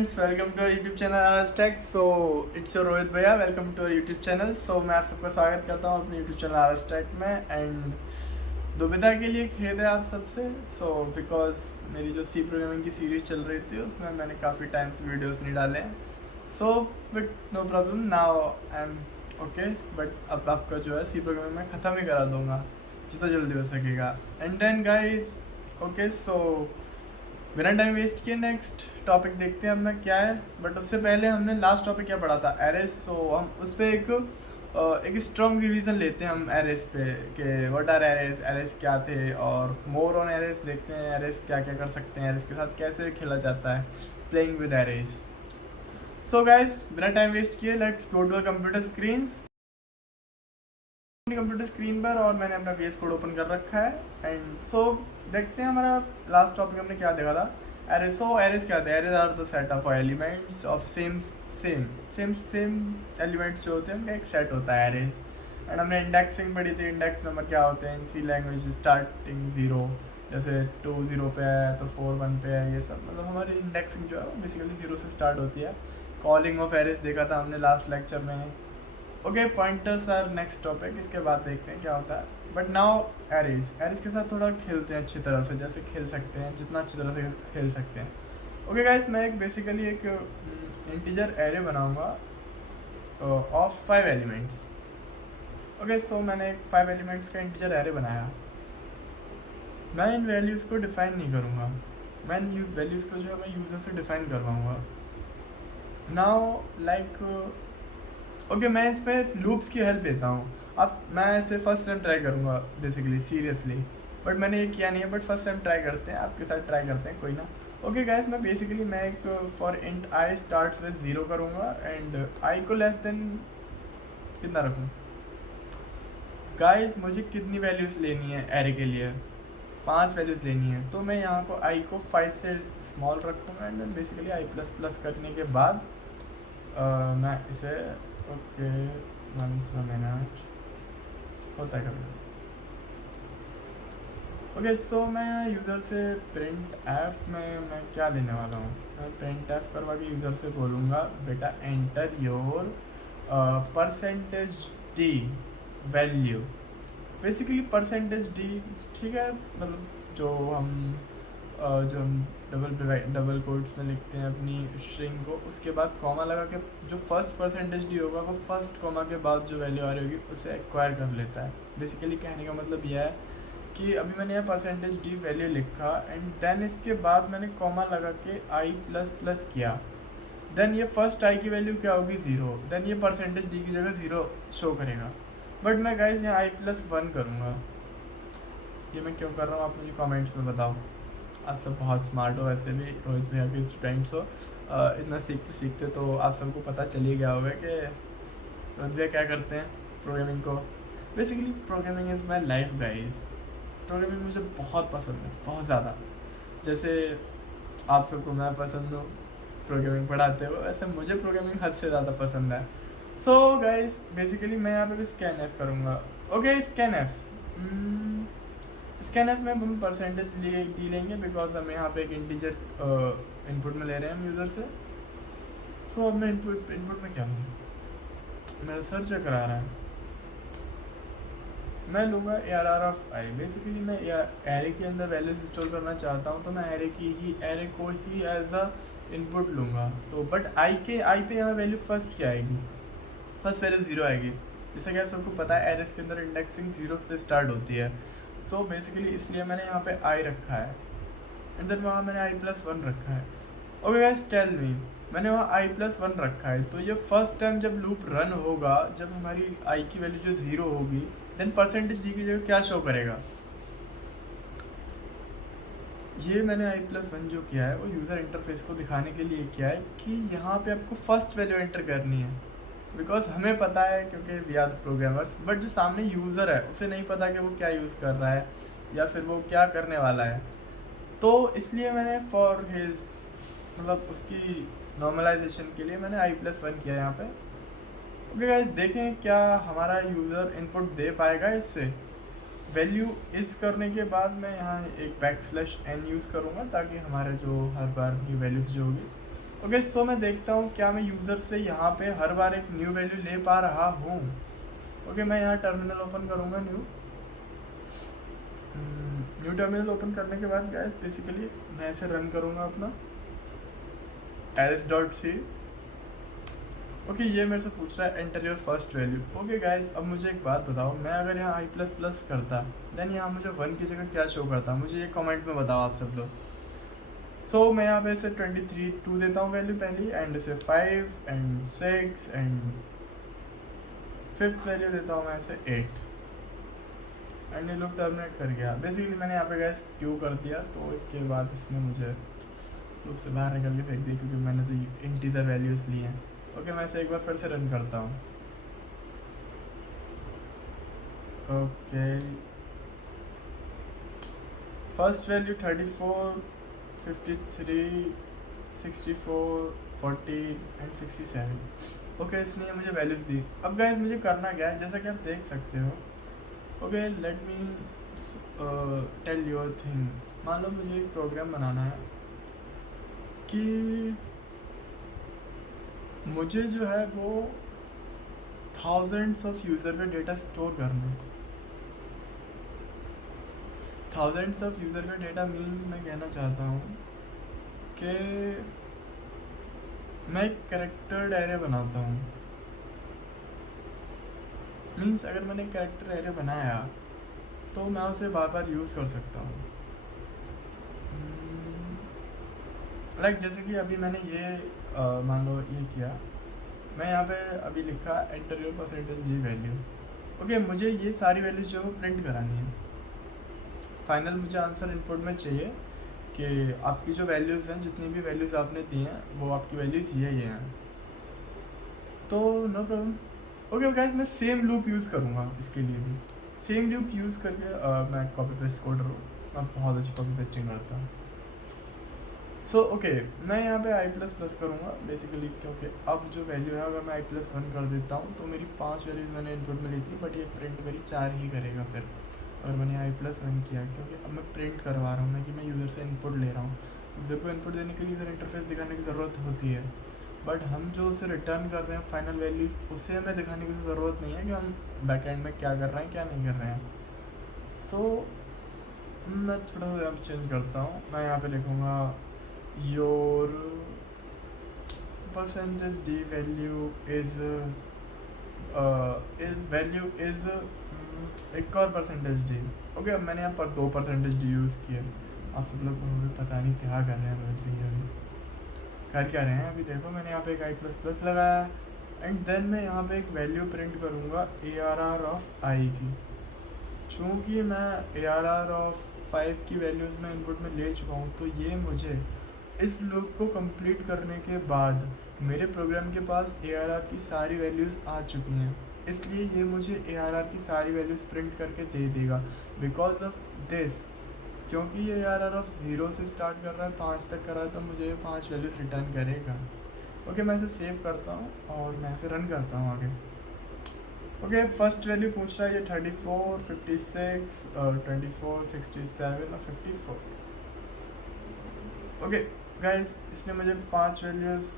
Friends, welcome to YouTube channel RS Tech. So it's your Rohit भैया, welcome to YouTube channel. So मैं आप सबका स्वागत करता हूँ अपने यूट्यूब चैनल आरएसटेक में। एंड दुविधा के लिए खेद है आप सबसे। सो बिकॉज मेरी जो सी प्रोग्रामिंग की सीरीज चल रही थी उसमें मैंने काफ़ी टाइम से वीडियोस नहीं डाले हैं। So but no problem, now I am okay. But अब आपका जो है सी प्रोग्रामिंग मैं ख़त्म ही करा दूँगा जितना जल्दी हो सकेगा। एंड देन गाइज ओके, सो बिना टाइम वेस्ट किए नेक्स्ट टॉपिक देखते हैं अपना क्या है। बट उससे पहले हमने लास्ट टॉपिक क्या पढ़ा था, एरेस। सो हम उस पर एक स्ट्रॉन्ग रिवीजन लेते हैं हम एरेस पे कि व्हाट आर एरेस, एरेस क्या थे, और मोर ऑन एरेस देखते हैं एरेस क्या क्या कर सकते हैं, एरेस के साथ कैसे खेला जाता है, playing with arrays. So guys बिना टाइम वेस्ट किए let's go to our computer screen. Computer screen पर और मैंने अपना VS कोड ओपन कर रखा है। एंड सो देखते हैं हमारा लास्ट टॉपिक हमने क्या देखा था, एरेस। सो एरेस क्या था, arrays are the set of elements of same elements जो होते हैं उनका एक सेट होता है एरेस। एंड हमने इंडेक्सिंग पढ़ी थी, इंडेक्स नंबर क्या होते हैं सी लैंग्वेज, स्टार्टिंग 0, जैसे 2 0 पे है तो 4 1 पे है, ये सब मतलब हमारी इंडेक्सिंग जो है वो बेसिकली 0 से स्टार्ट होती है। कॉलिंग ऑफ एरेस देखा था हमने लास्ट लेक्चर में। Okay, pointers are next topic, इसके बाद देखते हैं क्या होता है। बट नाउ एरेस के साथ थोड़ा खेलते हैं अच्छी तरह से, जैसे खेल सकते हैं जितना अच्छी तरह से खेल सकते हैं। ओके गाइस, मैं बेसिकली एक इंटीजर एरे बनाऊंगा ऑफ 5 एलिमेंट्स। ओके, सो मैंने एक 5 एलिमेंट्स का इंटीजर एरे बनाया। मैं इन वैल्यूज़ को डिफाइन नहीं करूँगा, मैं इन वैल्यूज़ को जो है मैं यूज़र से डिफाइन करवाऊँगा। नाउ लाइक ओके, मैं इस पर लूप्स की हेल्प लेता हूँ। अब मैं इसे फर्स्ट टाइम ट्राई करूँगा बेसिकली सीरियसली, बट मैंने ये किया नहीं है, बट फर्स्ट टाइम ट्राई करते हैं, आपके साथ ट्राई करते हैं, कोई ना। ओके गाइस, मैं बेसिकली मैं एक for int I start with 0 करूँगा एंड आई को लेस देन कितना रखूँ गाइस, मुझे कितनी वैल्यूज़ लेनी है एरे के लिए, 5 वैल्यूज़ लेनी है। तो मैं यहाँ को आई को 5 से स्मॉल रखूँगा and then basically I plus plus करने के बाद मैं इसे ओके 1 मिनट होता है कभी। ओके, सो मैं यूज़र से प्रिंट एफ में मैं क्या लेने वाला हूँ, मैं प्रिंट एफ करवा के यूज़र से बोलूँगा बेटा enter your percentage D value. Basically percentage D, ठीक है, मतलब जो हम डबल कोट्स में लिखते हैं अपनी स्ट्रिंग को, उसके बाद कॉमा लगा के जो फर्स्ट परसेंटेज डी होगा वो फर्स्ट कॉमा के बाद जो वैल्यू आ रही होगी उसे एक्वायर कर लेता है। बेसिकली कहने का मतलब यह है कि अभी मैंने यहाँ परसेंटेज डी वैल्यू लिखा एंड देन इसके बाद मैंने कॉमा लगा के आई प्लस प्लस किया, देन ये फर्स्ट आई की वैल्यू क्या होगी 0, देन ये परसेंटेज डी की जगह 0 शो करेगा। बट मैं गाइस यहाँ आई प्लस 1 करूँगा। ये मैं क्यों कर रहा हूँ आप मुझे कमेंट्स में बताओ। आप सब बहुत स्मार्ट हो, वैसे भी रोहित भैया के स्टूडेंट्स हो, इतना सीखते सीखते तो आप सबको पता चल ही गया होगा कि रोहित भैया क्या करते हैं प्रोग्रामिंग को। Basically programming is my life guys. Programming मुझे बहुत पसंद है, बहुत ज़्यादा। जैसे आप सबको मैं पसंद हूँ प्रोग्रामिंग पढ़ाते हो, वैसे मुझे प्रोग्रामिंग हद से ज़्यादा पसंद है। सो गाइस बेसिकली मैं यहाँ पे भी स्कैन एफ करूँगा। ओके, स्कैन एफ में हम परसेंटेज डी लेंगे बिकॉज हम यहाँ पे एक इंटीजर इनपुट में ले रहे हैं हम यूज़र से। सो अब मैं इनपुट में क्या लूँ, मेरा सर्च करा रहा है, मैं लूँगा ARR ऑफ आई। बेसिकली मैं एरे के अंदर वैल्यूज स्टोर करना चाहता हूँ तो मैं एरे को ही एज अ इनपुट लूँगा। तो बट आई पे यहाँ वैल्यू फर्स्ट क्या आएगी, फर्स्ट वैल्यू 0 आएगी। जैसे कि आप सबको पता है एरेस के अंदर इंडेक्सिंग 0 से स्टार्ट होती है। सो बेसिकली इसलिए मैंने यहाँ पे आई रखा है एंड देन वहाँ मैंने आई प्लस 1 रखा है। ओके गाइस टेल मी, मैंने वहाँ आई प्लस 1 रखा है तो ये फर्स्ट टाइम जब लूप रन होगा, जब हमारी आई की वैल्यू जो 0 होगी, देन परसेंटेज डी की जगह क्या शो करेगा। ये मैंने आई प्लस 1 जो किया है वो यूज़र इंटरफेस को दिखाने के लिए किया है कि यहाँ पे आपको फर्स्ट वैल्यू एंटर करनी है। बिकॉज हमें पता है क्योंकि वी आर प्रोग्रामर्स, बट जो सामने यूज़र है उसे नहीं पता कि वो क्या यूज़ कर रहा है या फिर वो क्या करने वाला है। तो इसलिए मैंने फॉर हिज मतलब उसकी नॉर्मलाइजेशन के लिए मैंने आई प्लस 1 किया यहाँ पे। ओके गाइस, देखें क्या हमारा यूज़र इनपुट दे पाएगा इससे। वैल्यू इस करने के बाद मैं यहाँ एक बैकस्लैश n यूज़ करूँगा ताकि हमारे जो हर बार की वैल्यूज़ जो होगी ओके सो मैं देखता हूँ क्या मैं यूज़र से यहाँ पे हर बार एक न्यू वैल्यू ले पा रहा हूँ। ओके मैं यहाँ टर्मिनल ओपन करूँगा न्यू टर्मिनल ओपन करने के बाद गाइस बेसिकली मैं ऐसे रन करूँगा अपना arrays.c। ओके ये मेरे से पूछ रहा है enter your first value. Okay guys अब मुझे एक बात बताओ, मैं अगर यहाँ आई प्लस प्लस करता देन यहाँ मुझे 1 की जगह क्या शो करता, मुझे ये कमेंट में बताओ आप सब लोग। सो मैं यहाँ पे इसे 23 2 देता हूँ वैल्यू पहली, एंड इसे 5 एंड 6 एंड फिफ्थ वैल्यू देता हूँ मैं इसे 8 एंड ये लूप टर्मिनेट कर गया। बेसिकली मैंने यहाँ पे गैस क्यू कर दिया, तो इसके बाद इसने मुझे लूप से बाहर निकल के फेंक दिया क्योंकि मैंने तो इंटीजर वैल्यूज लिए हैं। ओके मैं इसे एक बार फिर से रन करता हूँ। Okay first value 34 53 64 40 and 67। Okay इसने मुझे वैल्यूज दी। अब गाइस मुझे करना क्या है, जैसा कि आप देख सकते हो। Okay let me tell your thing. मान लो मुझे एक प्रोग्राम बनाना है कि मुझे जो है वो थाउजेंड्स ऑफ यूज़र का डेटा स्टोर करना है। थाउजेंड्स ऑफ यूज़र का डेटा मीन्स मैं कहना चाहता हूँ कि मैं एक कैरेक्टर एरे बनाता हूँ। मीन्स अगर मैंने कैरेक्टर एरे बनाया तो मैं उसे बार बार यूज़ कर सकता हूँ। लाइक जैसे कि अभी मैंने ये मान लो ये किया, मैं यहाँ पे अभी लिखा enter your percentage D value. Okay मुझे ये सारी वैल्यूज जो है प्रिंट करानी है। फाइनल मुझे आंसर इनपुट में चाहिए कि आपकी जो वैल्यूज़ हैं, जितनी भी वैल्यूज़ आपने दी हैं वो आपकी वैल्यूज़ ये हैं। तो नो प्रॉब्लम। ओके गाइस मैं सेम लूप यूज़ करूँगा इसके लिए भी। सेम लूप यूज़ करके मैं कॉपी पेस्ट कोडर हूँ, मैं बहुत अच्छी कॉपी पेस्टिंग करता हूँ। सो ओके मैं यहाँ पे आई प्लस प्लस करूँगा बेसिकली, क्योंकि अब जो वैल्यू है अगर मैं आई प्लस 1 कर देता हूँ तो मेरी 5 वैल्यूज़ मैंने इनपुट में ली थी, बट ये प्रिंट मेरी 4 ही करेगा फिर। और मैंने आई प्लस 1 किया क्योंकि अब मैं प्रिंट करवा रहा हूँ ना कि मैं यूज़र से इनपुट ले रहा हूँ। यूज़र को इनपुट देने के लिए यूज़र इंटरफेस दिखाने की ज़रूरत होती है, बट हम जो उसे रिटर्न कर रहे हैं फाइनल वैल्यूज़ उसे हमें दिखाने की ज़रूरत नहीं है कि हम बैक एंड में क्या कर रहे हैं क्या नहीं कर रहे हैं। सो मैं थोड़ा सा चेंज करता हूँ। मैं यहाँ पे लिखूँगा your percentage d value is value is एक और परसेंटेज डी। ओके अब मैंने यहाँ पर 2 परसेंटेज डी यूज़ किए। आप सब लोग को पता नहीं क्या कर रहे हैं रोहित भैया, अभी कर क्या रहे हैं। अभी देखो मैंने यहाँ पे एक आई प्लस प्लस लगाया एंड देन मैं यहाँ पे एक वैल्यू प्रिंट करूँगा ARR ऑफ आई की। चूँकि मैं ARR ऑफ 5 की वैल्यूज़ में इनपुट में ले चुका हूँ, तो ये मुझे इस लूप को कंप्लीट करने के बाद मेरे प्रोग्राम के पास ARR की सारी वैल्यूज़ आ चुकी हैं, इसलिए ये मुझे ARR की सारी वैल्यूज़ प्रिंट करके दे देगा। बिकॉज ऑफ दिस, क्योंकि ये ARR ऑफ 0 से स्टार्ट कर रहा है 5 तक कर रहा है, तो मुझे ये 5 वैल्यूज़ रिटर्न करेगा। ओके मैं इसे सेव करता हूँ और मैं इसे रन करता हूँ आगे। ओके फर्स्ट वैल्यू पूछ रहा है ये 34 56 और 24 67 और 54। ओके गाइस इसने मुझे 5 values,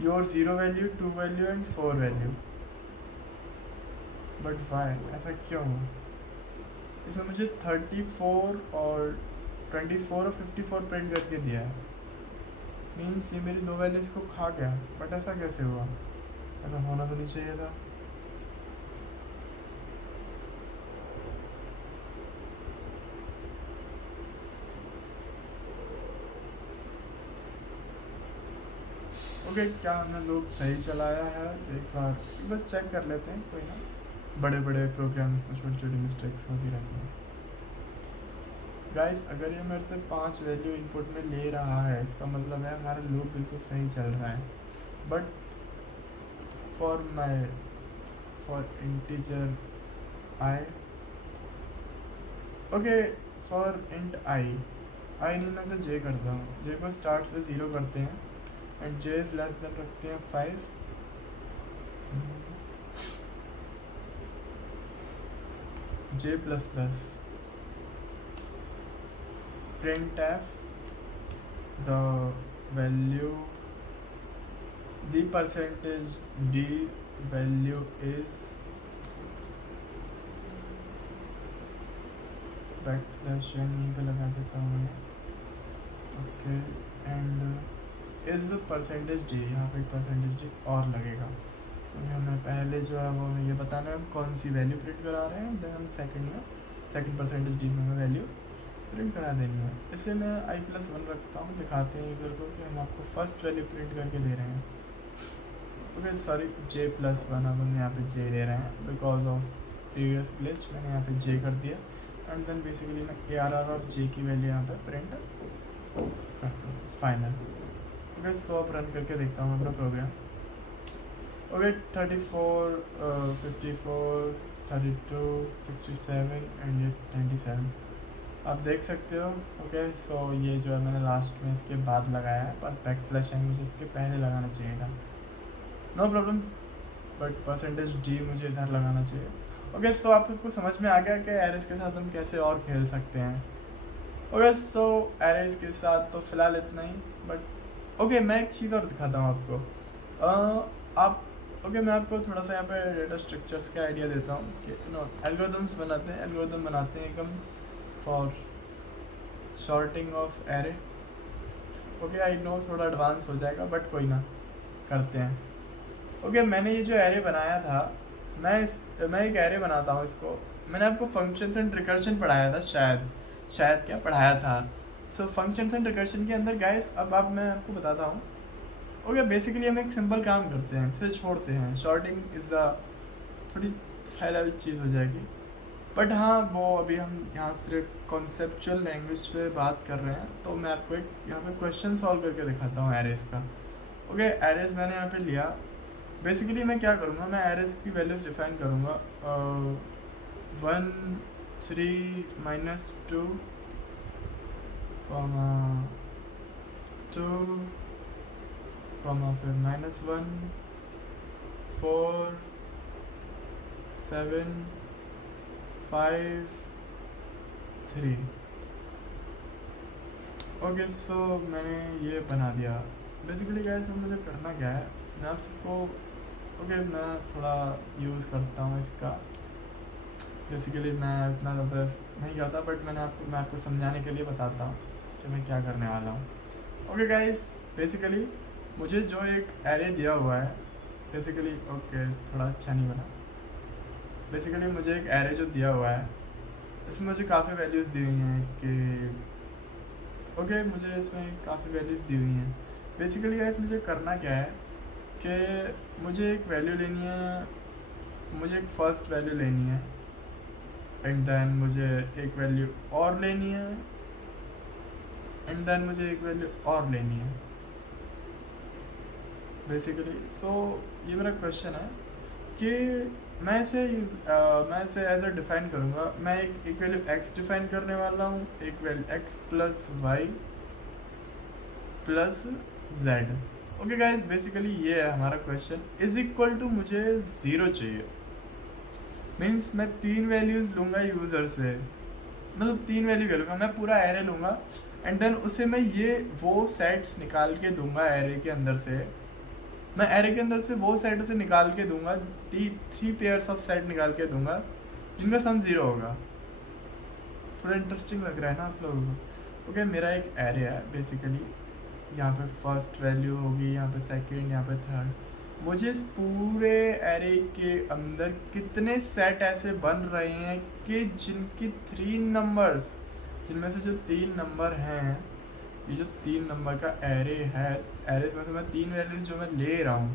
your 0 value 2 value and 4 value, but why ऐसा क्यों हुआ। इसने मुझे 34 और 24 और 54 प्रिंट करके दिया है। मीन्स ये मेरी 2 वैल्यूज़ को खा गया, बट ऐसा कैसे हुआ, ऐसा होना तो नहीं चाहिए था। ओके क्या हमने लूप सही चलाया है एक बार चेक कर लेते हैं। कोई ना, बड़े बड़े प्रोग्राम्स में छोटी छोटी मिस्टेक्स होती रहती हैं। गाइस अगर ये मेरे से 5 वैल्यू इनपुट में ले रहा है, इसका मतलब है हमारा लूप बिल्कुल सही चल रहा है। But for integer I, okay for int I नहीं मैं से जे करता हूँ। जे को स्टार्ट से 0 करते हैं and J is less than रखते हैं 5। J plus plus printf the value the percentage D value is backslash यहीं पे लगा देता हूँ मैं, okay, and is percentage D, यहाँ पे परसेंटेज डी और लगेगा, क्योंकि हमें पहले जो है वो हमें ये बताना है हम कौन सी वैल्यू प्रिंट करा रहे हैं, देन हम सेकंड परसेंटेज डी में हमें वैल्यू प्रिंट करा देनी है। इसे मैं i+1 रखता हूँ, दिखाते हैं यूज़र को कि हम आपको फर्स्ट वैल्यू प्रिंट करके दे रहे हैं। ओके सॉरी, j+1 अब हम यहाँ पे j ले रहे हैं बिकॉज ऑफ प्रीवियस ग्लिच, मैंने यहाँ पे j कर दिया एंड देन बेसिकली मैं ARR ऑफ j की वैल्यू यहाँ पे प्रिंट करता हूँ फाइनल। ओके सो अब रन करके देखता हूँ अपना प्रोग्राम। ओके 34, 54, 32, 67 एंड ये 97 आप देख सकते हो। ओके सो ये जो है मैंने लास्ट में इसके बाद लगाया है, पर बैकस्लैश है मुझे इसके पहले लगाना चाहिए था, no problem, but percentage D मुझे इधर लगाना चाहिए। ओके सो आपको समझ में आ गया कि एरेस के साथ हम कैसे और खेल सकते हैं। ओके सो एरेस के साथ तो फिलहाल इतना ही, बट ओके मैं एक चीज़ और दिखाता हूँ आपको। आप ओके मैं आपको थोड़ा सा यहाँ पे डेटा स्ट्रक्चर्स का आइडिया देता हूँ कि एल्गोरिदम्स बनाते हैं, एल्गोरिदम बनाते हैं एकदम for shorting of array. Okay I know थोड़ा एडवांस हो जाएगा बट कोई ना, करते हैं। ओके मैंने ये जो एरे बनाया था, मैं एक एरे बनाता हूँ इसको, मैंने आपको फंक्शंस एंड रिकर्शन पढ़ाया था, शायद क्या पढ़ाया था। सो फंक्शंस एंड रिकर्शन के अंदर गाइस अब मैं आपको बताता हूँ। ओके बेसिकली हम एक सिंपल काम करते हैं, फिर छोड़ते हैं, शॉर्टिंग इज़ अ थोड़ी हाई लेवल चीज़ हो जाएगी, बट हाँ वो अभी हम यहाँ सिर्फ कॉन्सेप्चुअल लैंग्वेज पे बात कर रहे हैं, तो मैं आपको एक यहाँ पे क्वेश्चन सॉल्व करके दिखाता हूँ एरेस का। ओके एरेस मैंने यहाँ पे लिया, बेसिकली मैं क्या करूँगा, मैं एरेस की वैल्यूज डिफाइन करूँगा 1 3 -2 2 फिर -1 4 7 5 3। ओके सो मैंने ये बना दिया। बेसिकली गाइस अब मुझे करना क्या है, मैं आप सबको ओके मैं थोड़ा यूज़ करता हूँ इसका, बेसिकली मैं इतना ज़्यादा नहीं करता बट मैं आपको समझाने के लिए बताता हूँ कि मैं क्या करने वाला हूँ। ओके गाइस बेसिकली मुझे जो एक एरे दिया हुआ है, बेसिकली ओके थोड़ा अच्छा नहीं बना, बेसिकली मुझे एक एरे जो दिया हुआ है इसमें मुझे काफ़ी वैल्यूज़ दी हुई हैं कि ओके मुझे इसमें काफ़ी वैल्यूज़ दी हुई हैं। बेसिकली गाइस मुझे करना क्या है कि मुझे एक वैल्यू लेनी है, मुझे एक फ़र्स्ट वैल्यू लेनी है एंड देन मुझे एक वैल्यू और लेनी है एंड देन मुझे एक वैल्यू और लेनी है बेसिकली। सो ये मेरा क्वेश्चन है कि मैं इसे एज अ डिफ़ाइन करूँगा, मैं एक वैल्यू x डिफ़ाइन करने वाला हूँ, एक value x plus Y plus z। Okay guys basically ये है हमारा क्वेश्चन, इज इक्वल टू मुझे 0 चाहिए, मीन्स मैं 3 वैल्यूज़ लूँगा यूज़र से, मतलब 3 वैल्यू क्या लूँगा, मैं पूरा एरे लूँगा एंड देन उसे मैं ये वो सेट्स निकाल के दूंगा एरे के अंदर से, मैं एरे के अंदर से वो सेट उसे निकाल के दूंगा, 3 पेयर्स ऑफ सेट निकाल के दूंगा जिनका सम 0 होगा। थोड़ा इंटरेस्टिंग लग रहा है ना आप लोगों को। ओके मेरा एक एरे है बेसिकली, यहाँ पे फर्स्ट वैल्यू होगी, यहाँ पे सेकंड, यहाँ पे थर्ड, मुझे इस पूरे एरे के अंदर कितने सेट ऐसे बन रहे हैं कि जिनकी 3 नंबर्स, जिनमें से जो 3 नंबर हैं, ये जो 3 नंबर का एरे है, एरे में से मैं 3 वैल्यूज जो मैं ले रहा हूँ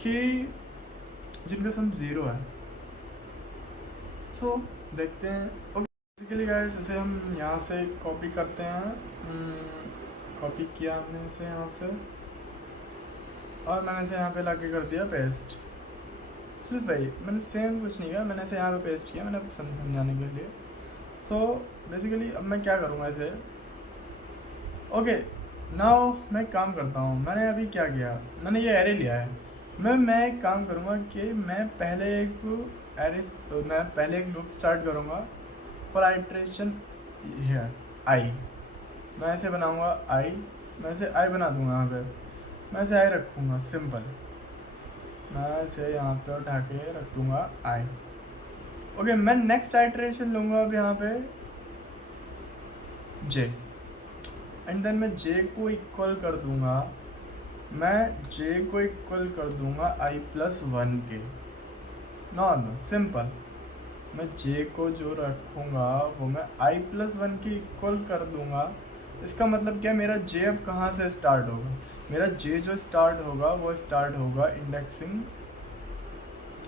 कि जिनका सम 0 है। सो देखते हैं। ओके बेसिकली गाइस इसे हम यहाँ से कॉपी करते हैं, कॉपी किया हमने इसे यहाँ से और मैंने इसे यहाँ पे लाके कर दिया पेस्ट, सिर्फ भाई मैंने सेम कुछ नहीं किया, मैंने इसे यहाँ पे पेस्ट किया मैंने समझाने के लिए। सो बेसिकली अब मैं क्या करूँगा इसे, ओके नाउ मैं काम करता हूँ, मैंने अभी क्या किया, मैंने ये एरे लिया है, मैं एक काम करूँगा कि मैं पहले एक लूप स्टार्ट करूँगा फॉर आइट्रेशन है आई, मैं ऐसे बनाऊँगा आई, मैं ऐसे आई बना दूँगा यहाँ पे, मैं इसे आई रखूँगा, सिंपल। मैं इसे यहाँ पे उठा के रख दूँगा आई। ओके, मैं नेक्स्ट आइटरेशन लूँगा अब यहाँ पे जे, एंड देन मैं जे को इक्वल कर दूँगा, मैं जे को इक्वल कर दूँगा आई प्लस वन के। नॉर्मल सिंपल, मैं जे को जो रखूँगा वो मैं आई प्लस वन के इक्वल कर दूँगा। इसका मतलब क्या, मेरा जे अब कहाँ से स्टार्ट होगा, मेरा जे जो स्टार्ट होगा वो स्टार्ट होगा इंडेक्सिंग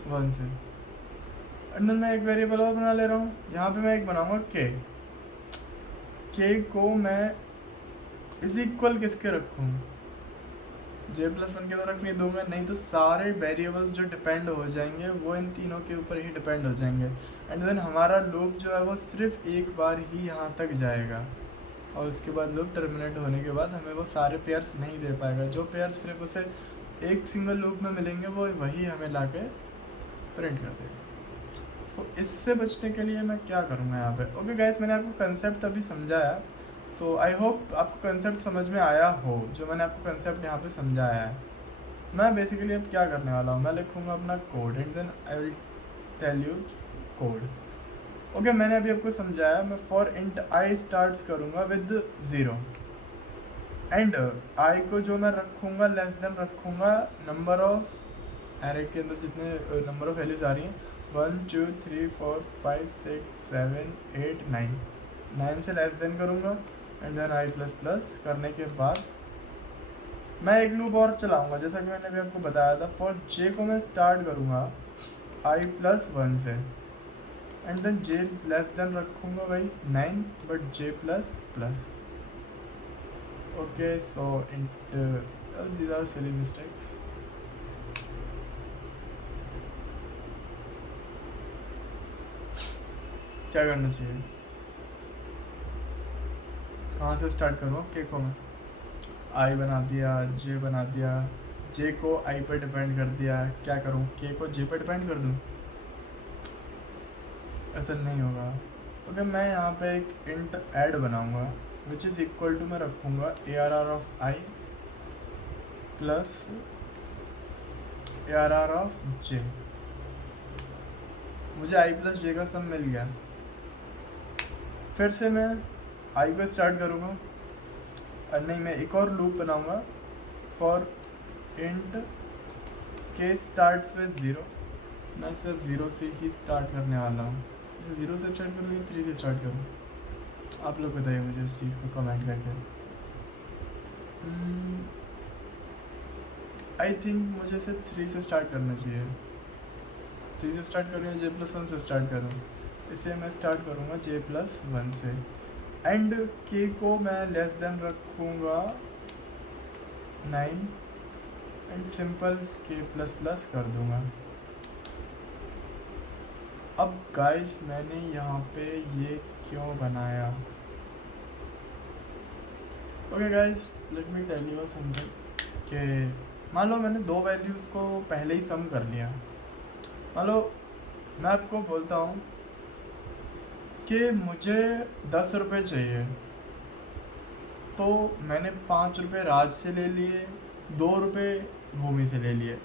वन से। एंड देन मैं एक वेरिएबल और बना ले रहा हूँ, यहाँ पे मैं एक बनाऊँगा के को मैं इज इक्वल किसके रखूँ, जे प्लस वन के तो रख नहीं दूंगा, नहीं तो सारे वेरिएबल्स जो डिपेंड हो जाएंगे वो इन तीनों के ऊपर ही डिपेंड हो जाएंगे। एंड देन हमारा लूप जो है वो सिर्फ एक बार ही यहाँ तक जाएगा, और उसके बाद लूप टर्मिनेट होने के बाद हमें वो सारे पेयर्स नहीं दे पाएगा। जो पेयर सिर्फ उसे एक सिंगल लूप में मिलेंगे वो वही हमें ला के प्रिंट कर देगा। सो इससे बचने के लिए मैं क्या करूँगा यहाँ पे। ओके गाइस, मैंने आपको कंसेप्ट अभी समझाया, सो आई होप आपको कंसेप्ट समझ में आया हो, जो मैंने आपको कंसेप्ट यहाँ पे समझाया है। मैं बेसिकली अब क्या करने वाला हूँ, मैं लिखूँगा अपना code and then I will tell you code. Okay, मैंने अभी आपको समझाया, मैं फॉर इंट आई स्टार्ट करूँगा विद 0 एंड आई को जो मैं रखूँगा लेस देन रखूँगा नंबर ऑफ एरे के अंदर जितने नंबर ऑफ वैल्यूज आ रही हैं, 1 2 3 4 5 6 7 8 9 से लेस देन करूँगा and then I plus plus करने के बाद मैं एक लूप और चलाऊँगा, जैसा कि मैंने अभी आपको बताया था। फॉर जे को मैं स्टार्ट करूँगा आई प्लस वन से and then J less than रखूँगा भाई 9 but J plus plus. Okay, so int these are silly mistakes. क्या करना चाहिए, कहाँ से स्टार्ट करूँ, के को मैं आई बना दिया, जे बना दिया, जे को आई पर डिपेंड कर दिया, क्या करूँ, के को जे पर डिपेंड कर दूँ, ऐसा नहीं होगा। ओके, मैं यहाँ पे एक इंट ऐड बनाऊँगा विच इज़ इक्वल टू मैं रखूँगा ARR of I plus ARR of J. मुझे आई प्लस जे का सम मिल गया। फिर से मैं आई को स्टार्ट करूँगा, और नहीं, मैं एक और लूप बनाऊँगा फॉर इंट के स्टार्ट विद 0। मैं सिर्फ 0 से ही स्टार्ट करने वाला हूँ। 0 से स्टार्ट करूँ या 3 से स्टार्ट करूँ, आप लोग बताइए मुझे इस चीज़ को कमेंट करके। आई थिंक मुझे इसे 3 से स्टार्ट करना चाहिए। 3 से स्टार्ट करूँ या जे प्लस वन से स्टार्ट करूँ, इसे मैं स्टार्ट करूँगा जे प्लस वन से एंड के को मैं लेस देन रखूँगा 9 एंड सिंपल के प्लस प्लस कर दूँगा। अब गाइस, मैंने यहाँ पे ये क्यों बनाया, okay guys, let me tell you something कि मान लो मैंने दो वैल्यूज़ को पहले ही सम कर लिया। मान लो मैं आपको बोलता हूँ कि मुझे 10 रुपये चाहिए, तो मैंने 5 रुपये राज से ले लिए, 2 रुपये भूमि से ले लिए,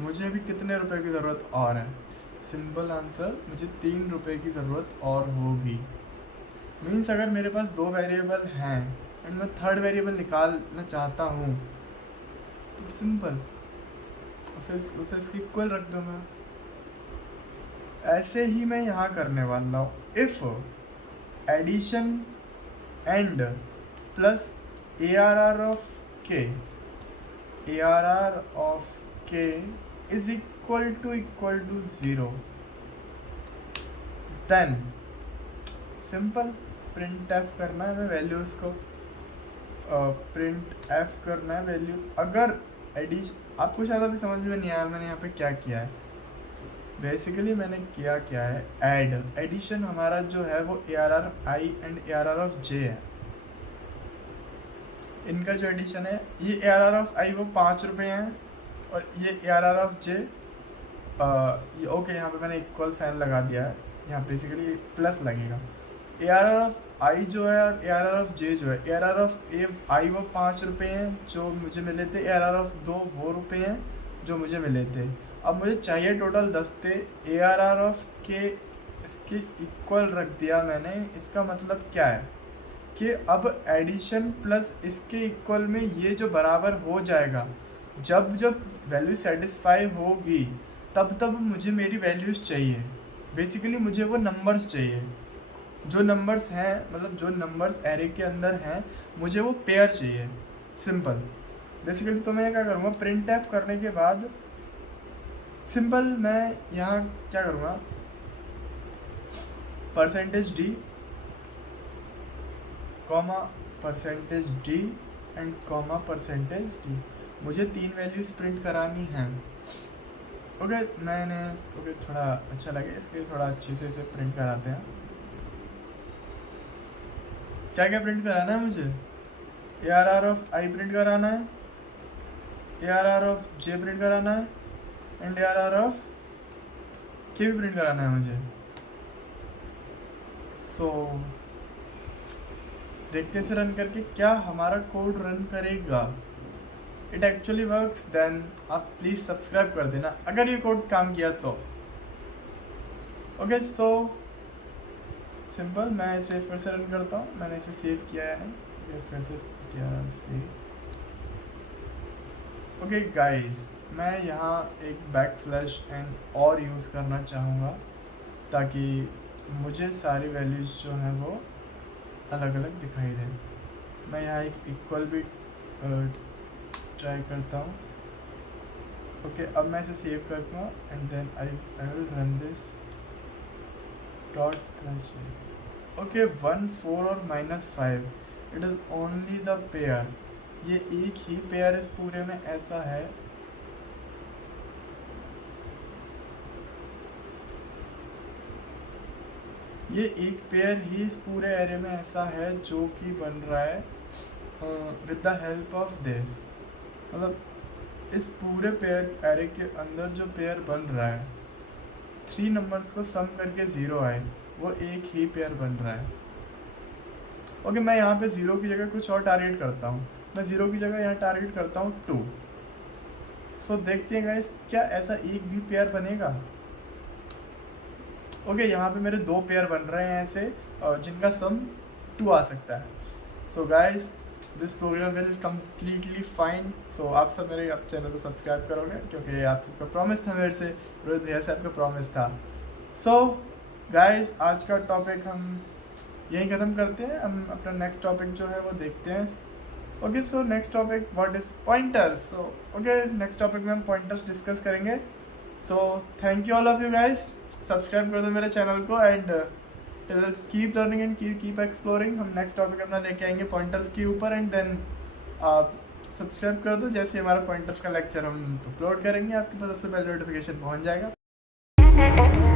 मुझे अभी कितने रुपए की ज़रूरत और है? सिंपल आंसर, मुझे 3 रुपये की ज़रूरत और होगी। मीन्स अगर मेरे पास दो वेरिएबल हैं एंड मैं थर्ड वेरिएबल निकालना चाहता हूँ, तो सिंपल उसे इसकी इक्वल रख दूँगा। ऐसे ही मैं यहाँ करने वाला हूँ। If addition and plus ARR of K is equal to 0, then simple print F करना है हमें वैल्यूज़ को, प्रिंट एफ करना है वैल्यू। अगर एडिशन, आपको शायद अभी समझ में नहीं आया मैंने यहाँ पे क्या किया है। बेसिकली मैंने किया क्या है, एडिशन हमारा जो है वो ARR I and ARR of J है। इनका जो एडिशन है, ये ARR ऑफ आई वो 5 रुपये हैं और ये ARR ऑफ जे, ओके यहाँ पे मैंने इक्वल साइन लगा दिया है, यहाँ बेसिकली प्लस लगेगा। ARR ऑफ आई जो है और ए आर आर ऑफ जे जो है, ए आर आर ऑफ ए आई वो 5 रुपये हैं जो मुझे मिले थे, ए आर आर ऑफ 2 वो रुपये हैं जो मुझे मिले थे। अब मुझे चाहिए टोटल 10 थे, ए आर आर ऑफ के इसके इक्वल रख दिया मैंने। इसका मतलब क्या है कि अब एडिशन प्लस इसके इक्वल में ये जो बराबर हो जाएगा, जब जब वैल्यू सेटिस्फाई होगी तब तब मुझे मेरी वैल्यूज़ चाहिए। बेसिकली मुझे वो नंबर्स चाहिए, जो नंबर्स हैं, मतलब जो नंबर्स एरे के अंदर हैं मुझे वो पेयर चाहिए, सिंपल। बेसिकली तो मैं क्या करूँगा, प्रिंट एफ करने के बाद सिंपल मैं यहाँ क्या करूँगा, percentage D comma percentage D and comma percentage D, मुझे 3 वैल्यूज प्रिंट करानी है। ओके मैंने ओके थोड़ा अच्छा लगे इसलिए थोड़ा अच्छे से इसे प्रिंट कराते हैं। क्या क्या प्रिंट कराना है मुझे, A R R of I print कराना है, A R R of J print कराना है and A R R of K भी प्रिंट कराना है मुझे। सो देखते से रन करके क्या हमारा कोड रन करेगा। इट एक्चुअली वर्क्स, देन आप प्लीज़ सब्सक्राइब कर देना अगर ये कोड काम किया तो। ओके सो सिंपल, मैं इसे फिर से रन करता हूँ, मैंने इसे सेव किया है नहीं, ये फिर से सेव। ओके गाइस, मैं यहाँ एक \n और यूज़ करना चाहूँगा ताकि मुझे सारी वैल्यूज़ जो हैं वो अलग अलग दिखाई दें। मैं यहाँ एक इक्वल भी ट्राई करता हूँ। ओके अब मैं इसे सेव करता हूँ and then I will run this dot slash. Okay 1 4 और -5, it is only the pair, ये एक ही पेयर इस पूरे में ऐसा है। ये एक पेयर ही इस पूरे एरे में ऐसा है जो कि बन रहा है with the help of this, मतलब इस पूरे पेयर एरे के अंदर जो पेयर बन रहा है 3 नंबर्स को सम करके 0 आए, वो एक ही पेयर बन रहा है। ओके मैं यहाँ पे 0 की जगह कुछ और टारगेट करता हूँ, मैं 0 की जगह यहाँ टारगेट करता हूँ 2। सो देखते हैं गाइस क्या ऐसा एक भी पेयर बनेगा। ओके यहाँ पे मेरे 2 पेयर बन रहे हैं ऐसे जिनका सम 2 आ सकता है। So guys this program will completely fine. So आप सब मेरे अब चैनल को सब्सक्राइब करोगे क्योंकि आप सबका प्रॉमिस था मेरे से, रोहित भैया से आपका प्रॉमिस था। सो गाइस आज का टॉपिक हम यहीं ख़त्म करते हैं, हम अपना नेक्स्ट टॉपिक जो है वो देखते हैं। Okay so next topic what is pointers. So okay next topic में हम पॉइंटर्स डिस्कस करेंगे। So thank you all of you guys, subscribe कर दो मेरे चैनल को and keep learning and keep exploring. हम नेक्स्ट टॉपिक अपना लेके आएंगे पॉइंटर्स के ऊपर एंड देन आप सब्सक्राइब कर दो, जैसे हमारा पॉइंटर्स का लेक्चर हम अपलोड करेंगे आपके पास सबसे पहले नोटिफिकेशन पहुंच जाएगा।